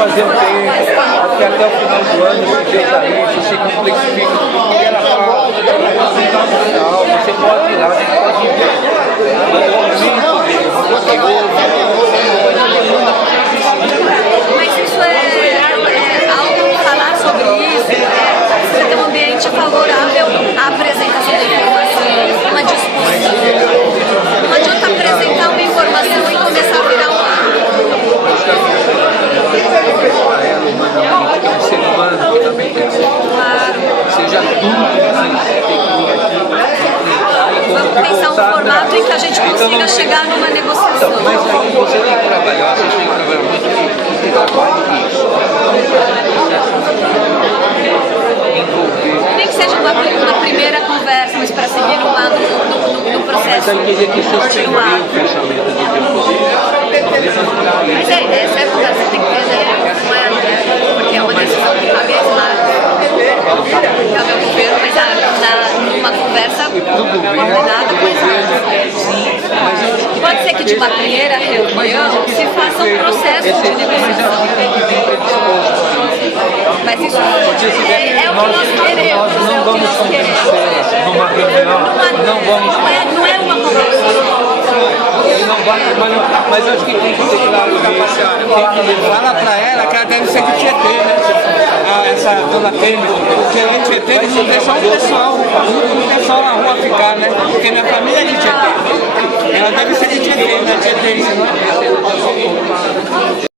fazer um tempo, que até o final do ano esse jeito aí, se se complexifica e ela fala, você pode ir lá, você pode ver. Mas isso é algo falar sobre isso, você ter um ambiente favorável à apresentação da informação, uma discussão. Não adianta apresentar uma informação e começar a virar um Porque é um ser humano que também tem seja Vamos pensar um formato em que a gente consiga chegar numa negociação. Mas aí você tem que trabalhar, você tem que trabalhar muito e trabalho isso. Nem que seja uma primeira conversa, mas para seguir no processo. Mas aí teria que suspender o fechamento do Mas essa é a conversa que tem que ter, né? Não é, porque é uma decisão que cabe às marcas, cabe ao governo, mas numa conversa coordenada com as marcas. Pode ser que de uma primeira reunião se faça um processo de negociação. Mas isso é o que nós queremos, não vamos convencer numa reunião, não vamos. Não é uma conversa. Não vai, mas acho que tem que ser claro isso. Fala pra ela que ela deve ser de Tietê, né? Essa dona Temer, porque Tietê não deixa um pessoal na rua ficar, né? Porque minha família é de Tietê. Ela deve ser de Tietê, né? Tietê, não é?